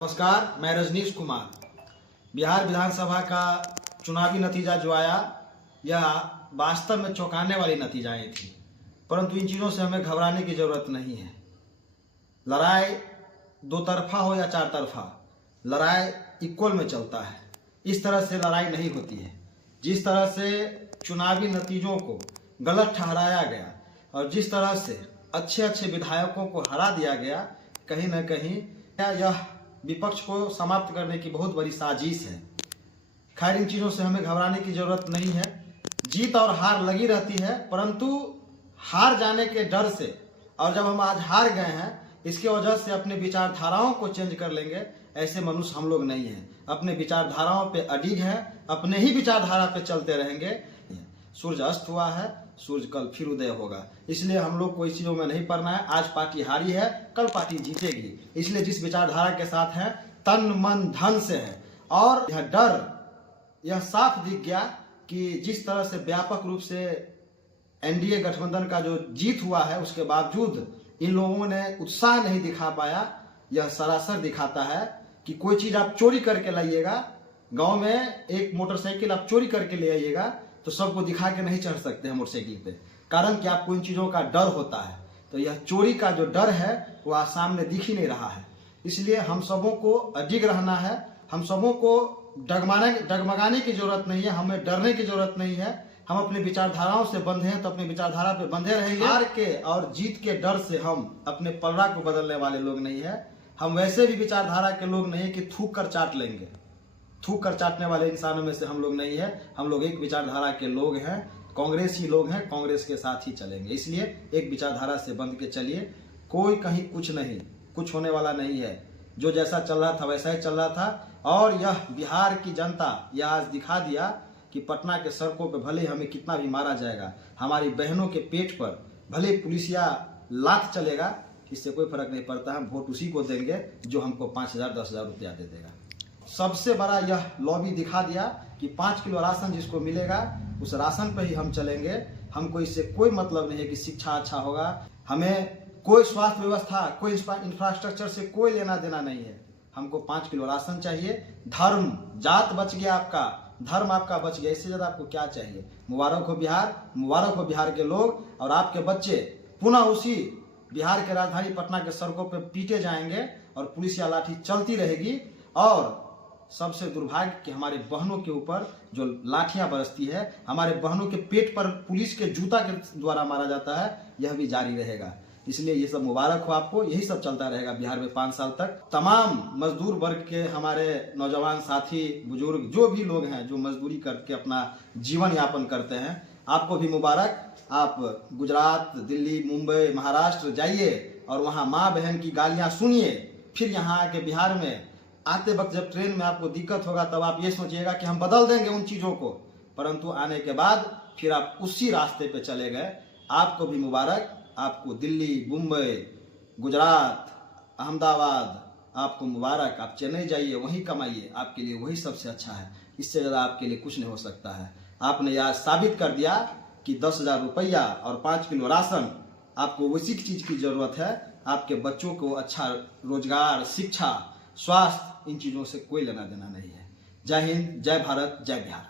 नमस्कार, मैं रजनीश कुमार। बिहार विधानसभा का चुनावी नतीजा जो आया यह वास्तव में चौंकाने वाली नतीजाएं थी, परंतु इन चीज़ों से हमें घबराने की ज़रूरत नहीं है। लड़ाई दो तरफा हो या चार तरफा, लड़ाई इक्वल में चलता है। इस तरह से लड़ाई नहीं होती है। जिस तरह से चुनावी नतीजों को गलत ठहराया गया और जिस तरह से अच्छे अच्छे विधायकों को हरा दिया गया, कहीं न कहीं यह विपक्ष को समाप्त करने की बहुत बड़ी साजिश है। खैर, इन चीज़ों से हमें घबराने की जरूरत नहीं है। जीत और हार लगी रहती है, परंतु हार जाने के डर से, और जब हम आज हार गए हैं इसके वजह से अपने विचारधाराओं को चेंज कर लेंगे, ऐसे मनुष्य हम लोग नहीं हैं। अपने विचारधाराओं पे अडिग हैं, अपने ही विचारधारा पे चलते रहेंगे। सूरज अस्त हुआ है, सूरज कल फिर उदय होगा, इसलिए हम लोग को इस चीज़ों में नहीं पड़ना है। आज पार्टी हारी है, कल पार्टी जीतेगी। इसलिए जिस विचारधारा के साथ है, तन मन धन से है। और यह डर, यह साफ दिख गया कि जिस तरह से व्यापक रूप से एनडीए गठबंधन का जो जीत हुआ है, उसके बावजूद इन लोगों ने उत्साह नहीं दिखा पाया। यह सरासर दिखाता है कि कोई चीज़ आप चोरी करके लाइएगा, गांव में एक मोटरसाइकिल आप चोरी करके ले आइएगा तो सबको दिखा के नहीं चढ़ सकते हैं मोटरसाइकिल पे, कारण कि आपको इन चीज़ों का डर होता है। तो यह चोरी का जो डर है वो आज सामने दिख ही नहीं रहा है। इसलिए हम सबों को अडिग रहना है। हम सबों को डगमगाने की जरूरत नहीं है, हमें डरने की जरूरत नहीं है। हम अपनी विचारधाराओं से बंधे हैं तो अपनी विचारधारा पे बंधे रहेंगे। हार के और जीत के डर से हम अपने पलड़ा को बदलने वाले लोग नहीं है। हम वैसे भी विचारधारा के लोग नहीं है कि थूक कर चाट लेंगे। थूक कर चाटने वाले इंसानों में से हम लोग नहीं है। हम लोग एक विचारधारा के लोग हैं, कांग्रेस ही लोग हैं, कांग्रेस के साथ ही चलेंगे। इसलिए एक विचारधारा से बंध के चलिए। कोई कहीं कुछ नहीं, कुछ होने वाला नहीं है। जो जैसा चल रहा था वैसा ही चल रहा था। और यह बिहार की जनता यह आज दिखा दिया कि पटना के सड़कों पर भले हमें कितना भी मारा जाएगा, हमारी बहनों के पेट पर भले पुलिसिया लात चलेगा, इससे कोई फर्क नहीं पड़ता। हम वोट उसी को देंगे जो हमको 5,000 10,000 रुपया दे देगा। सबसे बड़ा यह लॉबी दिखा दिया कि 5 किलो राशन जिसको मिलेगा उस राशन पर ही हम चलेंगे। हमको इससे कोई मतलब नहीं है कि शिक्षा अच्छा होगा, हमें कोई स्वास्थ्य व्यवस्था, कोई इंफ्रास्ट्रक्चर से कोई लेना देना नहीं है। हमको 5 किलो राशन चाहिए। धर्म जात बच गया, आपका धर्म आपका बच गया, इससे ज्यादा आपको क्या चाहिए। मुबारक हो बिहार, मुबारक हो बिहार के लोग। और आपके बच्चे पुनः उसी बिहार के राजधानी पटना के सड़कों पर पीटे जाएंगे और पुलिस या लाठी चलती रहेगी। और सबसे दुर्भाग्य कि हमारे बहनों के ऊपर जो लाठियां बरसती है, हमारे बहनों के पेट पर पुलिस के जूता के द्वारा मारा जाता है, यह भी जारी रहेगा। इसलिए ये सब मुबारक हो आपको। यही सब चलता रहेगा बिहार में 5 साल तक। तमाम मजदूर वर्ग के हमारे नौजवान साथी, बुजुर्ग, जो भी लोग हैं जो मजदूरी करके अपना जीवन यापन करते हैं, आपको भी मुबारक। आप गुजरात, दिल्ली, मुंबई, महाराष्ट्र जाइए और वहाँ माँ बहन की गालियाँ सुनिए। फिर यहाँ आके बिहार में आते वक्त जब ट्रेन में आपको दिक्कत होगा तब आप ये सोचिएगा कि हम बदल देंगे उन चीज़ों को, परंतु आने के बाद फिर आप उसी रास्ते पे चले गए। आपको भी मुबारक। आपको दिल्ली, मुंबई, गुजरात, अहमदाबाद आपको मुबारक। आप चेन्नई जाइए, वहीं कमाइए, आपके लिए वही सबसे अच्छा है। इससे ज़्यादा आपके लिए कुछ नहीं हो सकता है। आपने यार साबित कर दिया कि 10,000 रुपया और 5 किलो राशन, आपको उसी चीज़ की ज़रूरत है। आपके बच्चों को अच्छा रोजगार, शिक्षा, स्वास्थ्य, इन चीज़ों से कोई लेना देना नहीं है। जय हिंद, जय भारत, जय बिहार।